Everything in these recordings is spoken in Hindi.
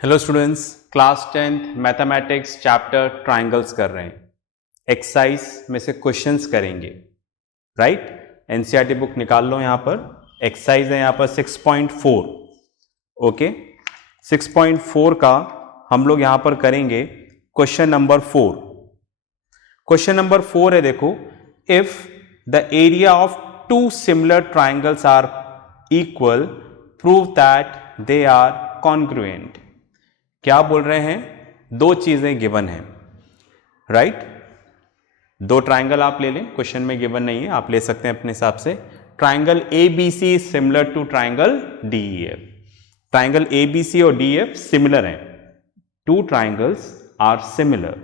Hello students, class 10th mathematics chapter triangles कर रहे हैं। एक्सरसाइज में से क्वेश्चंस करेंगे, राइट। एनसीईआरटी बुक निकाल लो, यहाँ पर एक्सरसाइज है यहाँ पर 6.4। ओके, 6.4 का हम लोग यहाँ पर करेंगे क्वेश्चन नंबर 4। क्वेश्चन नंबर 4 है, देखो, if the area of two similar triangles are equal prove that they are congruent. क्या बोल रहे हैं? दो चीजें गिवन है, राइट। दो ट्राइंगल आप ले लें, क्वेश्चन में गिवन नहीं है, आप ले सकते हैं अपने हिसाब से। Triangle ABC is similar to triangle DEF. Triangle ABC और डीईएफ सिमिलर हैं। Two triangles are similar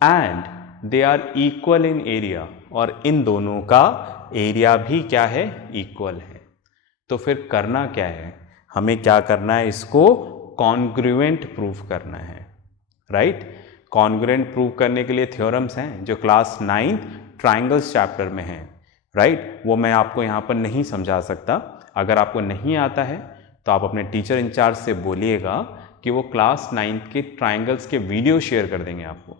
and they are equal in area, और इन दोनों का एरिया भी क्या है? इक्वल है। तो फिर करना क्या है? हमें क्या करना है? इसको कॉन्ग्रुएंट प्रूफ करना है, राइट। कॉन्ग्रुएंट प्रूफ करने के लिए थ्योरम्स हैं जो क्लास 9th ट्राइंगल्स चैप्टर में हैं, राइट। वो मैं आपको यहाँ पर नहीं समझा सकता। अगर आपको नहीं आता है तो आप अपने टीचर इंचार्ज से बोलिएगा कि वो क्लास 9th के ट्राइंगल्स के वीडियो शेयर कर देंगे आपको।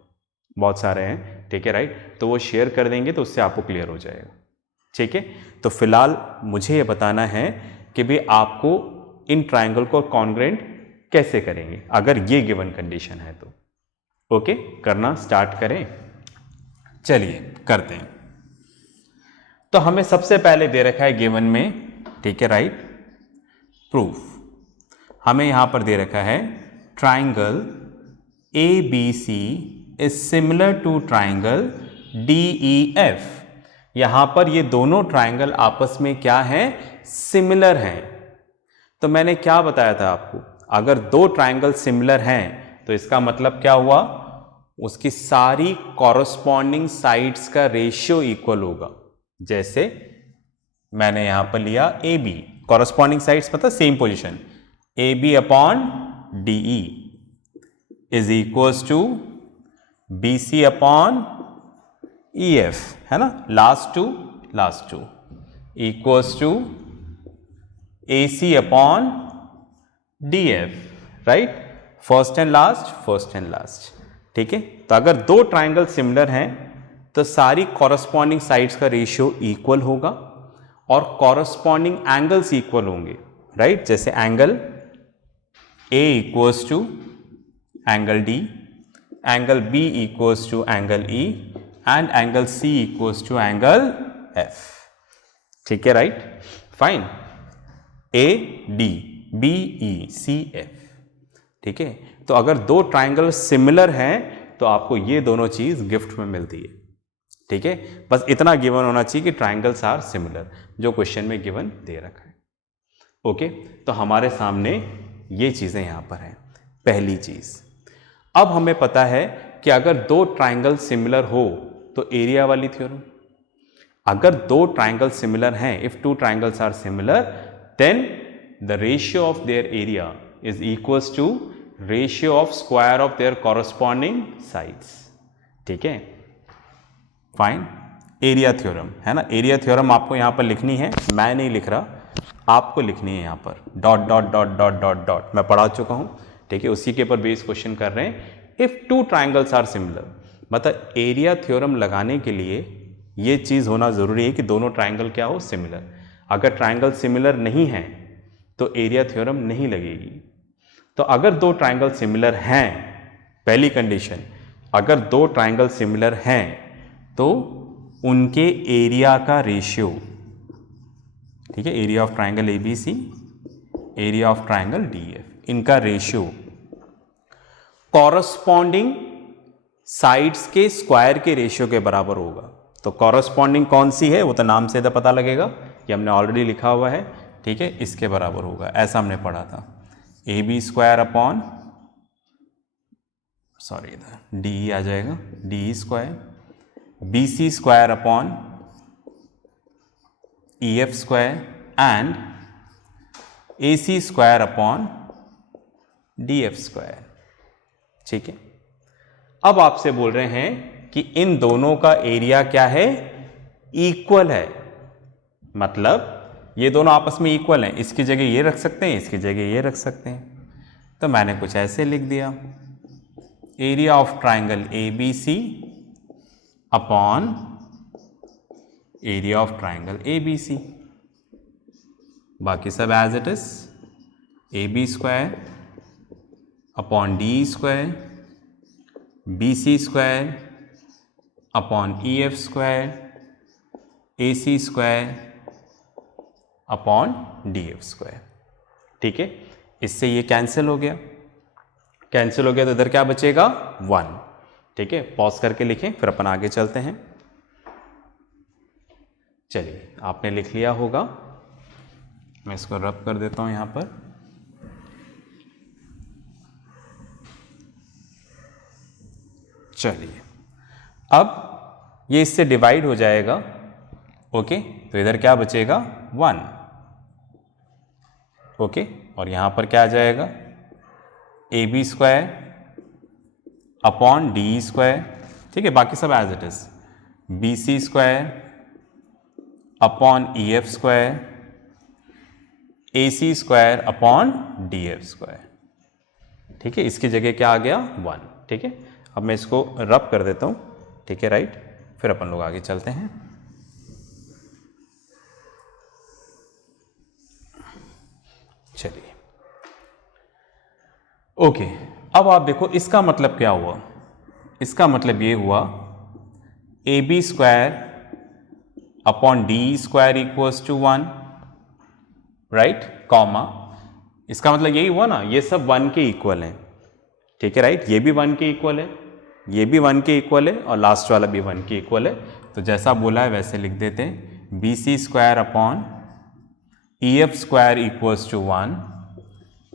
बहुत सारे हैं, ठीक है, राइट। तो वो शेयर कर देंगे तो उससे आपको क्लियर हो जाएगा, ठीक है। तो फिलहाल मुझे ये बताना है कि भाई आपको इन ट्राइंगल को कॉन्ग्रुएंट कैसे करेंगे अगर ये गिवन कंडीशन है तो। ओके, करना स्टार्ट करें। चलिए करते हैं। तो हमें सबसे पहले दे रखा है गिवन में, ठीक है, राइट, प्रूफ। हमें यहां पर दे रखा है triangle A B C is similar to triangle D E F. यहां पर ये दोनों ट्राइंगल आपस में क्या है? सिमिलर हैं। तो मैंने क्या बताया था आपको? अगर दो ट्राइंगल सिमिलर हैं तो इसका मतलब क्या हुआ? उसकी सारी कॉरस्पॉन्डिंग साइड्स का रेशियो इक्वल होगा। जैसे मैंने यहां पर लिया ए बी, कॉरस्पॉन्डिंग साइड्स मतलब same position, A B upon D E is equals to B C upon E F, है ना, last two equals to A C upon D F, right. First and last, ठीक है। तो अगर दो ट्राइंगल सिमिलर हैं तो सारी कॉरस्पॉन्डिंग साइड्स का रेशियो इक्वल होगा और कॉरस्पॉन्डिंग एंगल्स इक्वल होंगे, राइट। जैसे angle A equals to angle D, angle B equals to angle E and angle C equals to angle F, ठीक है, right, fine. A D B E C F, ठीक है। तो अगर दो ट्राइंगल सिमिलर हैं तो आपको ये दोनों चीज गिफ्ट में मिलती है, ठीक है। बस इतना गिवन होना चाहिए कि ट्राइंगल्स आर सिमिलर, जो क्वेश्चन में गिवन दे रखा है। ओके, तो हमारे सामने ये चीजें यहां पर हैं। पहली चीज, अब हमें पता है कि अगर दो ट्राइंगल सिमिलर हो तो एरिया वाली थ्योरम। अगर दो ट्राइंगल सिमिलर हैं, if two triangles are similar, then the ratio of their area is equals to ratio of square of their corresponding sides, ठीक है, फाइन। एरिया थ्योरम है ना, एरिया थ्योरम आपको यहां पर लिखनी है, मैं नहीं लिख रहा, आपको लिखनी है यहां पर, dot dot dot dot dot dot, मैं पढ़ा चुका हूं, ठीक है। उसी के ऊपर बेस क्वेश्चन कर रहे हैं। If two triangles are similar, मतलब एरिया थ्योरम लगाने के लिए ये चीज होना जरूरी है कि दोनों ट्राइंगल क्या हो? सिमिलर। अगर ट्राइंगल सिमिलर नहीं है तो एरिया थ्योरम नहीं लगेगी। तो अगर दो ट्राइंगल सिमिलर हैं, पहली कंडीशन, अगर दो ट्राइंगल सिमिलर हैं तो उनके एरिया का रेशियो, ठीक है, area of triangle ABC, area of triangle DF, इनका रेशियो कॉरस्पॉन्डिंग साइड्स के स्क्वायर के रेशियो के बराबर होगा। तो कॉरस्पॉन्डिंग कौन सी है वो तो नाम से तो पता लगेगा, ये हमने ऑलरेडी लिखा हुआ है, ठीक है, इसके बराबर होगा। ऐसा हमने पढ़ा था, A B square upon, sorry इधर डी आ जाएगा, D square, B C square upon E F square and A C square upon D F square, ठीक है। अब आपसे बोल रहे हैं कि इन दोनों का एरिया क्या है? इक्वल है। मतलब ये दोनों आपस में इक्वल हैं, इसकी जगह ये रख सकते हैं, इसकी जगह ये रख सकते हैं। तो मैंने कुछ ऐसे लिख दिया, area of triangle A B C upon area of triangle A B C, बाकी सब as it is, A B square upon D square B C square upon E F square A C square upon D F square. ठीक है, इससे ये कैंसिल हो गया, कैंसिल हो गया तो इधर क्या बचेगा 1। ठीक है, पॉज करके लिखें फिर अपन आगे चलते हैं। चलिए, आपने लिख लिया होगा, मैं इसको रब कर देता हूं यहां पर। चलिए, अब ये इससे डिवाइड हो जाएगा। ओके, तो इधर क्या बचेगा 1। ओके, और यहां पर क्या आ जाएगा A B square upon D square. ठीक है, बाकी सब as it is, B C square upon E F square A C square upon D F square. ठीक है, इसकी जगह क्या आ गया 1। ठीक है, अब मैं इसको रब कर देता हूं। ठीक है, राइट, फिर अपन लोग आगे चलते हैं। चलिए, ओके, अब आप देखो इसका मतलब क्या हुआ। इसका मतलब ये हुआ A B square upon D square equals to 1, right, comma, इसका मतलब यही हुआ ना, ये सब 1 के इक्वल है। ठीक है, राइट, ये भी 1 के इक्वल है, ये भी 1 के इक्वल है और लास्ट वाला भी 1 के इक्वल है। तो जैसा बोला है वैसे लिख देते हैं, B C square upon E F square equals to 1,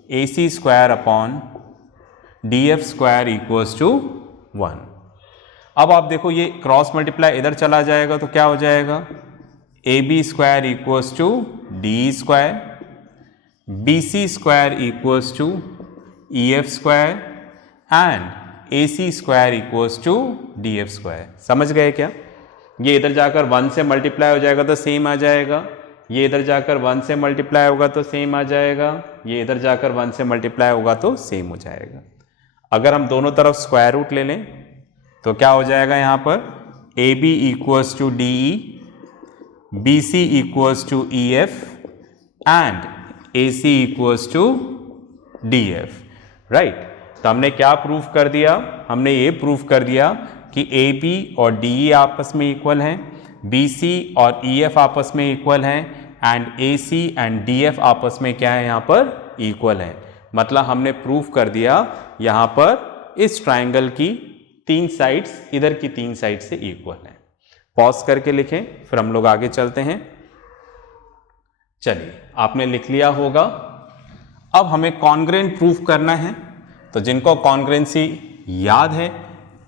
A C square upon D F square equals to 1। अब आप देखो ये क्रॉस मल्टीप्लाई इधर चला जाएगा तो क्या हो जाएगा, A B square equals to D square, B C square equals to E F square and A C square equals to D F square. समझ गए क्या? ये इधर जाकर 1 से मल्टीप्लाई हो जाएगा तो सेम आ जाएगा, ये इधर जाकर 1 से मल्टीप्लाई होगा तो सेम आ जाएगा, ये इधर जाकर 1 से मल्टीप्लाई होगा तो सेम हो जाएगा। अगर हम दोनों तरफ स्क्वायर रूट ले लें तो क्या हो जाएगा, यहाँ पर A B equals to D E, B C equals to E F and A C equals to D F, right. तो हमने क्या प्रूफ कर दिया, हमने ये प्रूफ कर दिया कि ए बी और डी ई आपस में इक्वल हैं, बी सी और ई एफ आपस में इक्वल हैं and A C and D F आपस में क्या है, यहाँ पर इक्वल है। मतलब हमने प्रूफ कर दिया यहाँ पर इस ट्राइंगल की 3 साइड्स इधर की 3 साइड से इक्वल है। पॉज करके लिखें फिर हम लोग आगे चलते हैं। चलिए, आपने लिख लिया होगा। अब हमें कॉन्ग्रेंट प्रूफ करना है, तो जिनको कॉन्ग्रेंसी याद है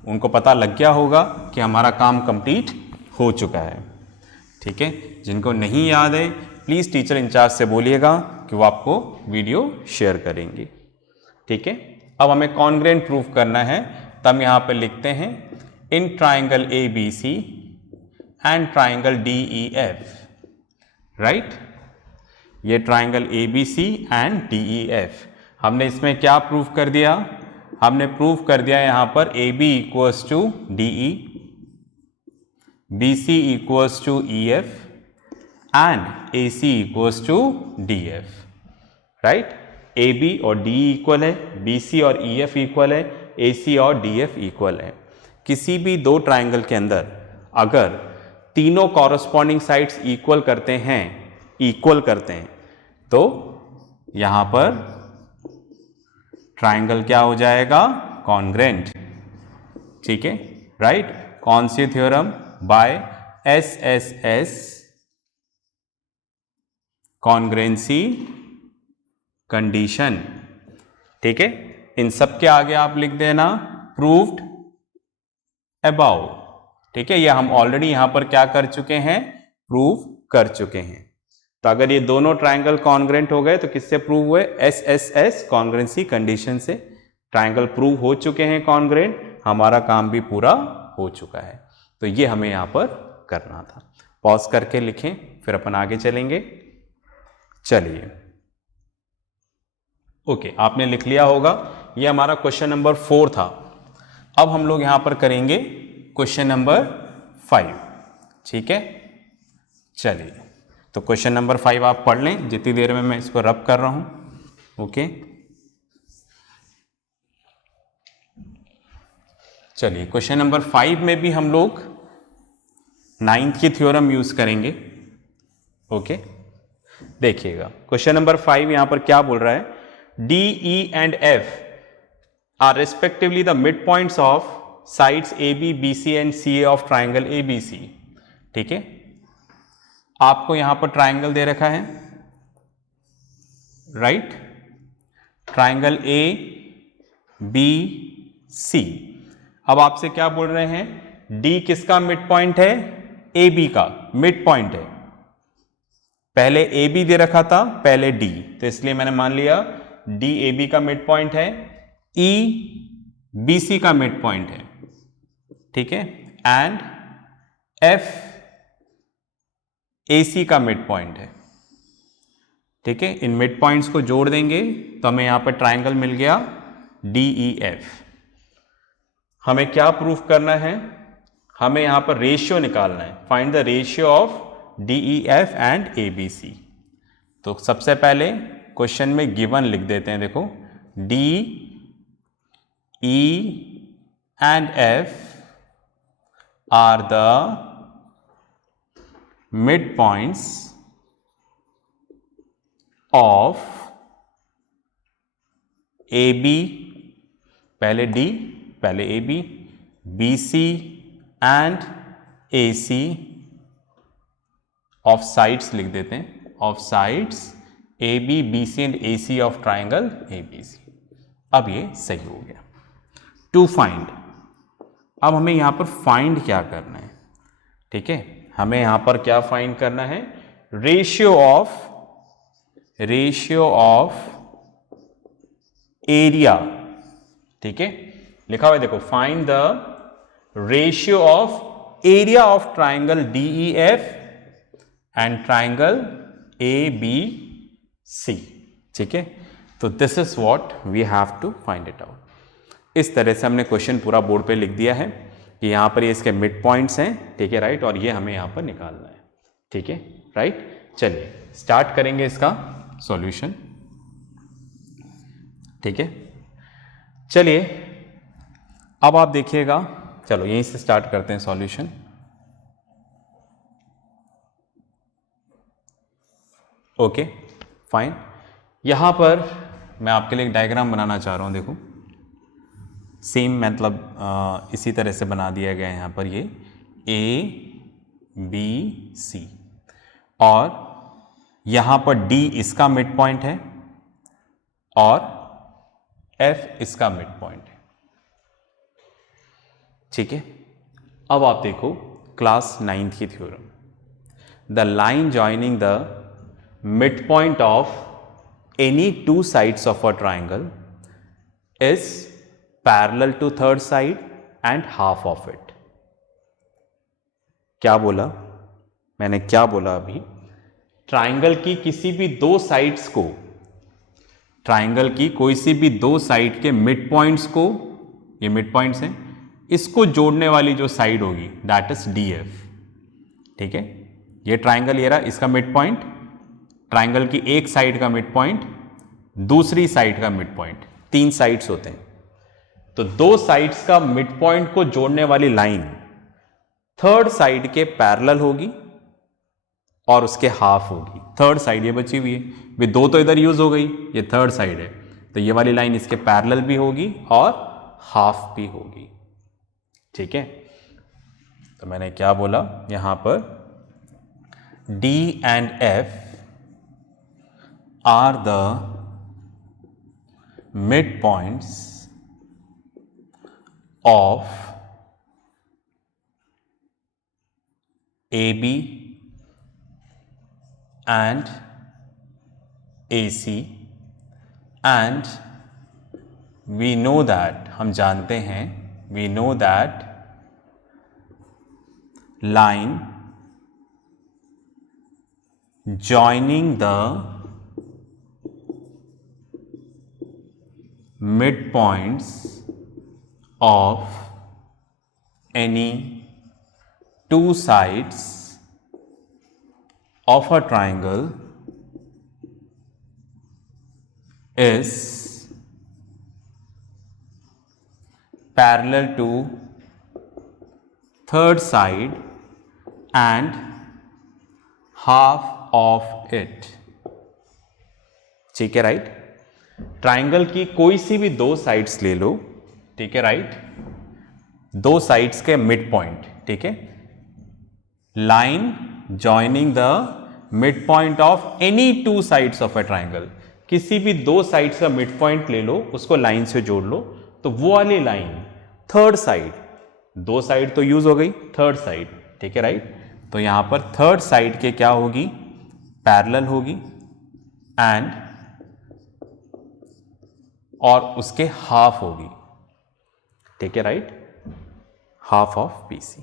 उनको पता लग गया होगा कि हमारा काम कंप्लीट हो चुका है। ठीक है, जिनको नहीं याद है प्लीज़ टीचर इंचार्ज से बोलिएगा कि वो आपको वीडियो शेयर करेंगे। ठीक है, अब हमें कॉन्ग्रेंट प्रूफ करना है, तब यहाँ पर लिखते हैं in triangle A B C and triangle D E F, right. ये triangle A B C and D E F, हमने इसमें क्या प्रूफ कर दिया, हमने प्रूफ कर दिया यहाँ पर A B equals to D E, B C equals to E F and A C equals to D F, right. A B और डी इक्वल है, बी सी और ई एफ इक्वल है, ए सी और डी एफ इक्वल है। किसी भी 2 ट्राइंगल के अंदर अगर तीनों कॉरस्पॉन्डिंग साइड्स इक्वल करते हैं तो यहां पर ट्राइंगल क्या हो जाएगा, कॉन्ग्रेंट। ठीक है, राइट। कौन सी theorem? By S S S congruency condition. ठीक है, इन सब के आगे आप लिख देना प्रूव्ड अबाउ। ठीक है, ये हम ऑलरेडी यहां पर क्या कर चुके हैं, प्रूव कर चुके हैं। तो अगर ये दोनों ट्राइंगल कॉन्ग्रेंट हो गए तो किससे प्रूव हुए, S S S congruency condition से। ट्राइंगल प्रूव हो चुके हैं कॉन्ग्रेंट, हमारा काम भी पूरा हो चुका है। तो ये हमें यहां पर करना था। पॉज करके लिखें फिर अपन आगे चलेंगे। चलिए, ओके, आपने लिख लिया होगा। ये हमारा क्वेश्चन नंबर 4 था। अब हम लोग यहां पर करेंगे क्वेश्चन नंबर 5। ठीक है, चलिए, तो क्वेश्चन नंबर 5 आप पढ़ लें जितनी देर में मैं इसको रब कर रहा हूं। ओके, चलिए, क्वेश्चन नंबर 5 में भी हम लोग 9th की थ्योरम यूज करेंगे। ओके, देखिएगा क्वेश्चन नंबर 5 यहां पर क्या बोल रहा है, D E and F are respectively the mid points of sides A B B C and C A of triangle A B C. ठीक है, आपको यहां पर ट्राइंगल दे रखा है, right, triangle A B C. अब आपसे क्या बोल रहे हैं, डी किसका मिड पॉइंट है, ए बी का मिड पॉइंट है। पहले ए बी दे रखा था, पहले डी, तो इसलिए मैंने मान लिया डी ए बी का मिड पॉइंट है, ई बी सी का मिड पॉइंट है। ठीक है, एंड एफ ए सी का मिड पॉइंट है। ठीक है, इन मिड पॉइंट्स को जोड़ देंगे तो हमें यहां पर ट्राइंगल मिल गया डी ई एफ। हमें क्या प्रूफ करना है, हमें यहां पर रेशियो निकालना है, find the ratio of D E F and A B C. तो सबसे पहले क्वेश्चन में गिवन लिख देते हैं, देखो, D E and F are the mid points of A B, पहले डी, पहले A B, B C and A C of sides लिख देते हैं, of sides A B B C and A C of triangle A B C. अब ये सही हो गया। टू फाइंड, अब हमें यहां पर फाइंड क्या करना है, ठीक है, हमें यहां पर क्या फाइंड करना है, रेशियो ऑफ एरिया। ठीक है, लिखा हुआ है, देखो, find the ratio of area of triangle D E F and triangle A B C. ठीक है, तो this is what we have to find it out. इस तरह से हमने क्वेश्चन पूरा बोर्ड पे लिख दिया है कि यहां पर ये इसके मिड पॉइंट्स हैं। ठीक है, राइट, और ये हमें यहां पर निकालना है। ठीक है, राइट, चलिए स्टार्ट करेंगे इसका सॉल्यूशन। ठीक है, चलिए, अब आप देखिएगा, चलो यहीं से स्टार्ट करते हैं सॉल्यूशन। ओके, फाइन, यहां पर मैं आपके लिए एक डायग्राम बनाना चाह रहा हूं, देखो, सेम मतलब इसी तरह से बना दिया गया है यहां पर, ये ए बी सी, और यहां पर डी इसका मिड पॉइंट है और एफ इसका मिड पॉइंट है। ठीक है, अब आप देखो क्लास 9th की theorem, the line joining the mid point of any two sides of a triangle is parallel to third side and half of it. क्या बोला मैंने, क्या बोला अभी, ट्राइंगल की किसी भी दो साइड्स को, ट्राइंगल की कोई सी भी दो साइड के मिड पॉइंट्स को, ये मिड पॉइंट्स हैं, इसको जोड़ने वाली जो साइड होगी दैट इज डी एफ। ठीक है, ये ट्राइंगल, ये रहा इसका मिड पॉइंट, ट्राइंगल की एक साइड का मिड पॉइंट, दूसरी साइड का मिड पॉइंट, तीन साइड्स होते हैं, तो दो साइड्स का मिड पॉइंट को जोड़ने वाली लाइन थर्ड साइड के पैरेलल होगी और उसके हाफ होगी। थर्ड साइड ये बची हुई है, वे दो तो इधर यूज हो गई, ये थर्ड साइड है, तो ये वाली लाइन इसके पैरेलल भी होगी और हाफ भी होगी। ठीक है, तो मैंने क्या बोला यहां पर, D and F are the midpoints of AB and AC, and we know that, हम जानते हैं, we know that line joining the midpoints of any two sides of a triangle is parallel to third side and half of it. ठीक है, राइट। ट्राइंगल की कोई सी भी दो साइड्स ले लो, ठीक है, राइट। दो साइड्स के मिड पॉइंट, ठीक है, line joining the mid point of any two sides of a triangle. किसी भी दो साइड्स का मिड पॉइंट ले लो, उसको लाइन से जोड़ लो, तो वो वाली लाइन थर्ड साइड, दो साइड तो यूज हो गई, थर्ड साइड, ठीक है, राइट। तो यहां पर थर्ड साइड के क्या होगी, पैरेलल होगी एंड और उसके हाफ होगी, ठीक है, राइट, हाफ ऑफ BC।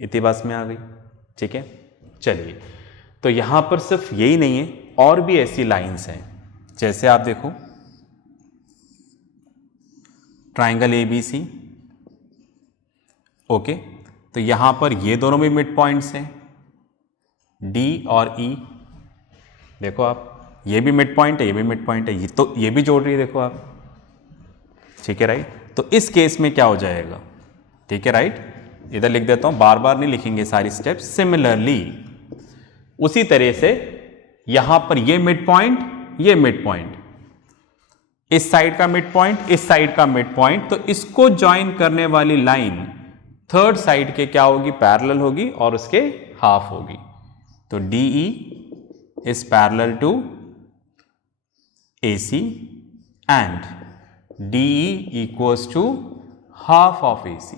इतनी बात में आ गई, ठीक है। चलिए, तो यहां पर सिर्फ यही नहीं है, और भी ऐसी लाइंस हैं, जैसे आप देखो ट्राइंगल ABC, ओके, तो यहां पर ये दोनों भी मिड पॉइंट्स हैं, D और E। देखो आप, ये भी मिड पॉइंट है, ये भी मिड पॉइंट है, ये तो ये भी जोड़ रही है, देखो आप, ठीक है, राइट। तो इस केस में क्या हो जाएगा, ठीक है, राइट, इधर लिख देता हूं, बार बार नहीं लिखेंगे सारी स्टेप्स। सिमिलरली उसी तरह से यहां पर ये मिड पॉइंट, ये मिड पॉइंट, इस साइड का मिड पॉइंट, इस साइड का मिड पॉइंट, तो इसको ज्वाइन करने वाली लाइन थर्ड साइड के क्या होगी, पैरेलल होगी और उसके हाफ होगी। तो DE is parallel to AC and DE equals to half of AC,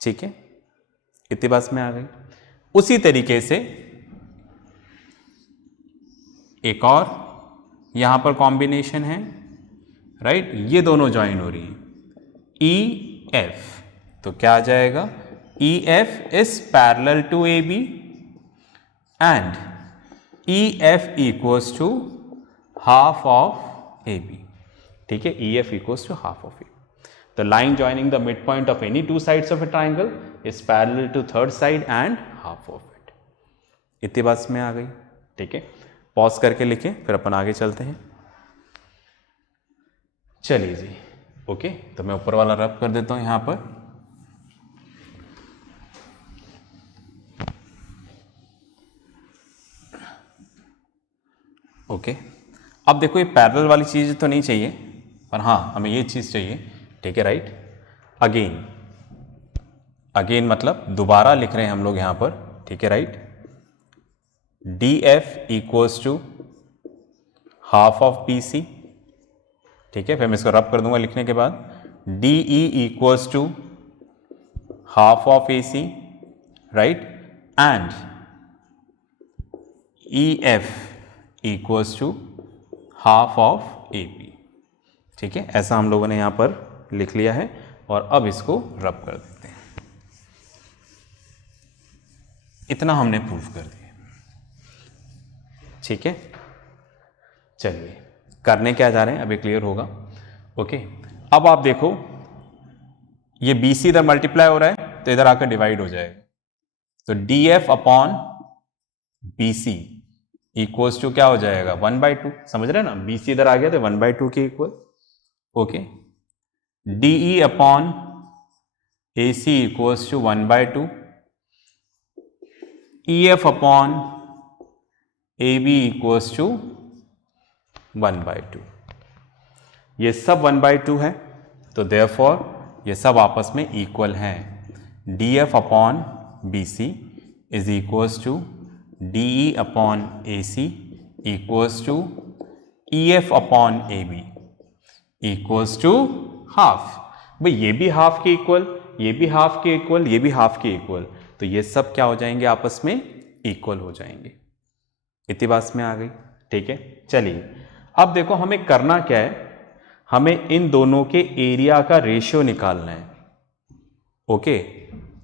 ठीक है, इतनी बात में आ गई। उसी तरीके से एक और यहां पर कॉम्बिनेशन है, राइट, ये दोनों ज्वाइन हो रही है, EF, तो क्या आ जाएगा, EF is parallel to AB and EF equals to half of AB, ठीक है, EF equals to half of AB। The line joining the midpoint of any two sides of a triangle is parallel to third side and half of it. इतनी बात में आ गई, ठीक है। पॉज करके लिखें, फिर अपन आगे चलते हैं। चलिए जी, ओके, तो मैं ऊपर वाला रब कर देता हूं यहां पर। ओके, अब देखो ये पैरेलल वाली चीज तो नहीं चाहिए, पर हाँ हमें ये चीज चाहिए, ठीक है, राइट। अगेन मतलब दोबारा लिख रहे हैं हम लोग यहां पर, ठीक है, right. DF equals to half of BC, ठीक है, फिर मैं इसको रब कर दूंगा लिखने के बाद। DE equals to half of AC, right, and EF equals to half of AB, ठीक है। ऐसा हम लोगों ने यहां पर लिख लिया है और अब इसको रब कर देते हैं। इतना हमने प्रूफ कर दिया, ठीक है। चलिए, करने क्या जा रहे हैं अभी क्लियर होगा, ओके। अब आप देखो ये BC इधर मल्टीप्लाई हो रहा है, तो इधर आकर डिवाइड हो जाएगा, तो DF upon BC equals to क्या हो जाएगा, 1/2, समझ रहे हैं ना, BC इधर आ गया तो 1/2 के equal, okay. DE upon AC equals to 1/2, EF upon AB equals to 1/2। ये सब 1/2 है, तो देयरफॉर ये सब आपस में इक्वल हैं। DF upon BC is equals to DE upon AC equals to EF upon AB equals to half. भाई ये भी हाफ के इक्वल, ये भी हाफ के इक्वल, ये भी हाफ के इक्वल, तो ये सब क्या हो जाएंगे, आपस में इक्वल हो जाएंगे। इतनी बात में आ गई, ठीक है। चलिए, अब देखो हमें करना क्या है, हमें इन दोनों के एरिया का रेशियो निकालना है, ओके।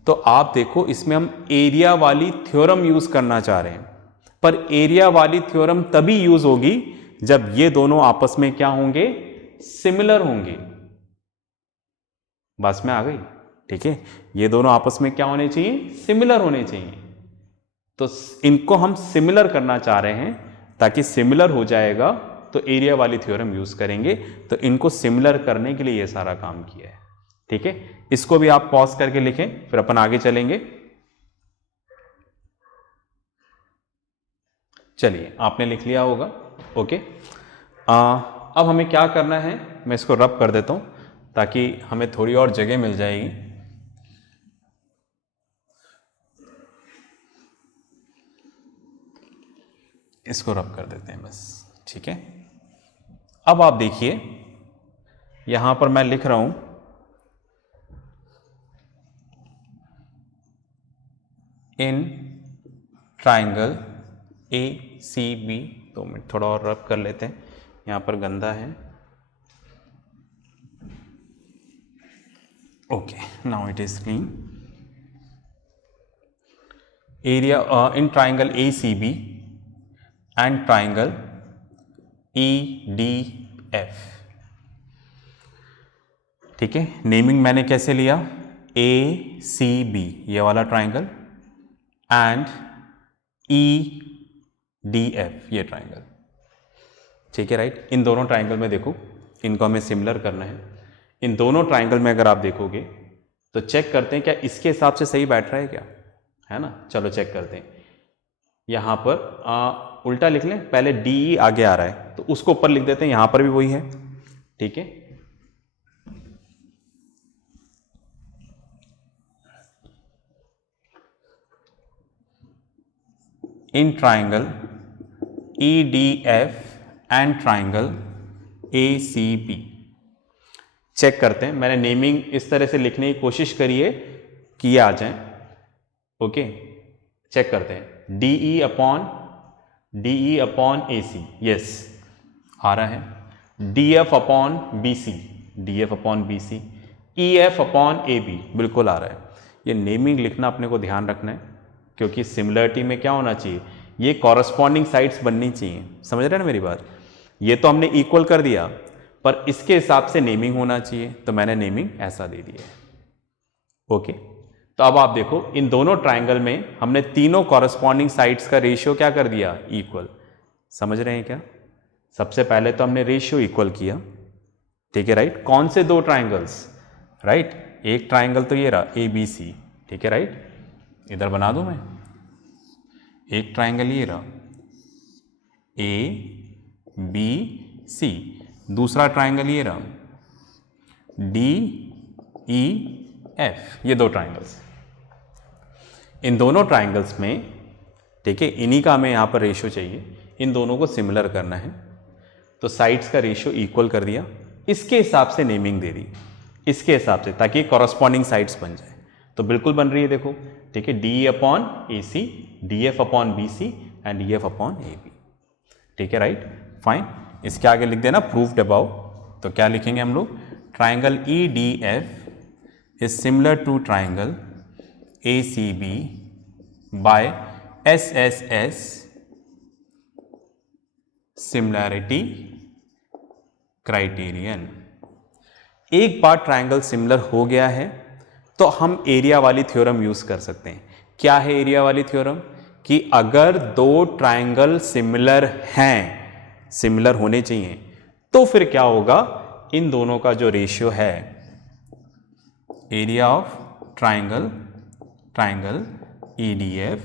तो आप देखो इसमें हम एरिया वाली थ्योरम यूज करना चाह रहे हैं, पर एरिया वाली थ्योरम तभी यूज होगी जब ये दोनों आपस में क्या होंगे, सिमिलर होंगे। बस में आ गई, ठीक है। ये दोनों आपस में क्या होने चाहिए, सिमिलर होने चाहिए। तो इनको हम सिमिलर करना चाह रहे हैं, ताकि सिमिलर हो जाएगा तो एरिया वाली थ्योरम यूज करेंगे। तो इनको सिमिलर करने के लिए ये सारा काम किया है, ठीक है। इसको भी आप पॉज करके लिखें, फिर अपन आगे चलेंगे। चलिए, आपने लिख लिया होगा, ओके। अब हमें क्या करना है, मैं इसको रब कर देता हूं ताकि हमें थोड़ी और जगह मिल जाएगी। इसको रब कर देते हैं बस, ठीक है। अब आप देखिए, यहां पर मैं लिख रहा हूं इन ट्राइंगल ACB। 2 मिनट, थोड़ा और रब कर लेते हैं, यहां पर गंदा है। Okay, now it is clean. Area in triangle ACB and triangle EDF, ठीक है। नेमिंग मैंने कैसे लिया, ACB ये वाला ट्राइंगल एंड EDF ये ट्राइंगल, ठीक है, राइट। इन दोनों ट्राइंगल में देखो, इनको हमें सिमिलर करना है। इन दोनों ट्राइंगल में अगर आप देखोगे तो चेक करते हैं क्या इसके हिसाब से सही बैठ रहा है क्या, है ना। चलो चेक करते हैं। यहां पर उल्टा लिख लें, पहले DE आगे आ रहा है तो उसको ऊपर लिख देते हैं, यहां पर भी वही है, ठीक है। In triangle EDF and triangle ACB check करते हैं। मैंने नेमिंग इस तरह से लिखने की कोशिश करी है कि ये आ जाए, ओके। चेक करते हैं, DE अपॉन AC, यस आ रहा है। DF upon BC, EF upon AB बिल्कुल आ रहा है। ये नेमिंग लिखना अपने को ध्यान रखना है, क्योंकि सिमिलरिटी में क्या होना चाहिए, ये कॉरस्पॉन्डिंग साइड्स बननी चाहिए। समझ रहे हैं ना मेरी बात। ये तो हमने इक्वल कर दिया, पर इसके हिसाब से नेमिंग होना चाहिए, तो मैंने नेमिंग ऐसा दे दिया है, ओके। तो अब आप देखो, इन दोनों ट्राइंगल में हमने तीनों कॉरस्पॉन्डिंग साइड्स का रेशियो क्या कर दिया, इक्वल। समझ रहे हैं क्या। सबसे पहले तो हमने रेशियो इक्वल किया, ठीक है, राइट। कौन से दो ट्राइंगल्स, राइट। एक ट्राइंगल तो ये रहा ABC, ठीक है, राइट। इधर बना दूं मैं, एक ट्राइंगल ये रहा ABC, दूसरा ट्राइंगल ये रहा DEF, ये दो ट्राइंगल्स। इन दोनों ट्राइंगल्स में, ठीक है, इन्हीं का हमें यहां पर रेशियो चाहिए, इन दोनों को सिमिलर करना है। तो साइड्स का रेशियो इक्वल कर दिया, इसके हिसाब से नेमिंग दे दी, इसके हिसाब से, ताकि कॉरस्पॉन्डिंग साइड्स बन जाए। तो बिल्कुल बन रही है, देखो, ठीक है। DE upon AC, DF upon BC and EF upon AB, ठीक है, राइट, फाइन। इसके आगे लिख देना प्रूव्ड अबाउ। तो क्या लिखेंगे हम लोग, triangle EDF is similar to triangle ACB by SSS similarity criterion. एक बार ट्राइंगल सिमिलर हो गया है तो हम एरिया वाली थ्योरम यूज कर सकते हैं। क्या है एरिया वाली थ्योरम, कि अगर दो ट्राइंगल सिमिलर हैं, सिमिलर होने चाहिए, तो फिर क्या होगा, इन दोनों का जो रेशियो है, area of triangle EDF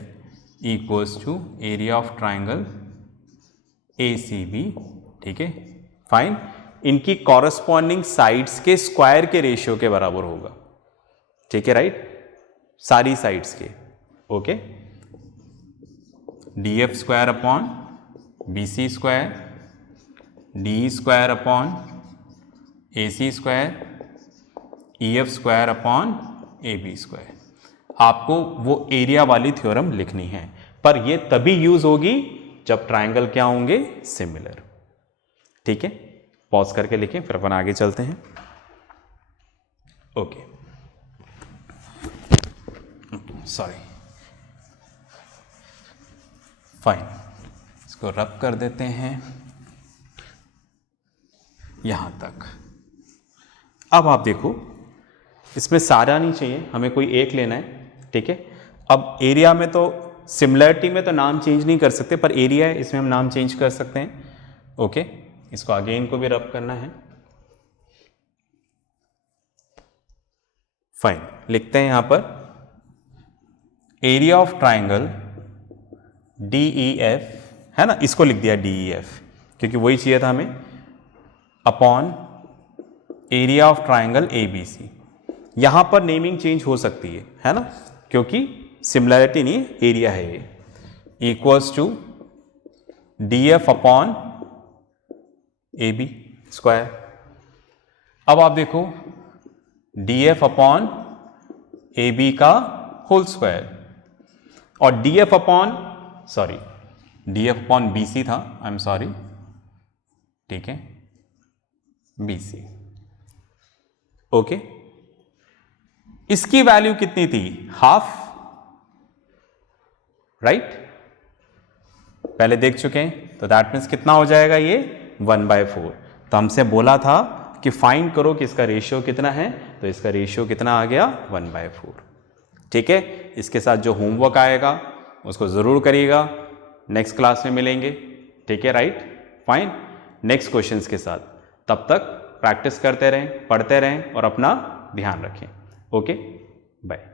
equals to area of triangle ACB, ठीक है, फाइन। इनकी कॉरस्पॉन्डिंग साइड्स के स्क्वायर के रेशियो के बराबर होगा, ठीक है, राइट, सारी साइड्स के, okay. DF square upon BC square, DE square upon AC square, EF square upon AB square. आपको वो एरिया वाली थ्योरम लिखनी है, पर ये तभी यूज होगी जब ट्राइंगल क्या होंगे, सिमिलर, ठीक है। पॉज करके लिखें, फिर अपन आगे चलते हैं, ओके। सॉरी, फाइन, इसको रब कर देते हैं। यहां तक। अब आप देखो, इसमें सारा नहीं चाहिए, हमें कोई एक लेना है, ठीक है। अब एरिया में तो सिमिलरिटी में तो नाम चेंज नहीं कर सकते, पर एरिया है इसमें हम नाम चेंज कर सकते हैं। ओके, इसको अगेन को भी रब करना है। फाइन, लिखते हैं यहां पर एरिया ऑफ ट्राइंगल DEF, है ना, इसको लिख दिया DEF क्योंकि वही चाहिए था हमें, upon area of triangle ABC। यहां पर नेमिंग चेंज हो सकती है ना, क्योंकि सिमिलरिटी नहीं, एरिया है ये, equals to DF upon AB square. अब आप देखो DF अपॉन AB का होल स्क्वायर, और DF अपॉन BC था, आई एम सॉरी, ठीक है, BC। ओके, इसकी वैल्यू कितनी थी, हाफ, राइट, पहले देख चुके हैं, तो दैट मीन्स कितना हो जाएगा ये 1/4। तो हमसे बोला था कि फाइंड करो कि इसका रेशियो कितना है, तो इसका रेशियो कितना आ गया 1/4। ठीक है, इसके साथ जो होमवर्क आएगा उसको ज़रूर करिएगा, नेक्स्ट क्लास में मिलेंगे, ठीक है, राइट, फाइन, नेक्स्ट क्वेश्चंस के साथ। तब तक प्रैक्टिस करते रहें, पढ़ते रहें और अपना ध्यान रखें। Okay, bye.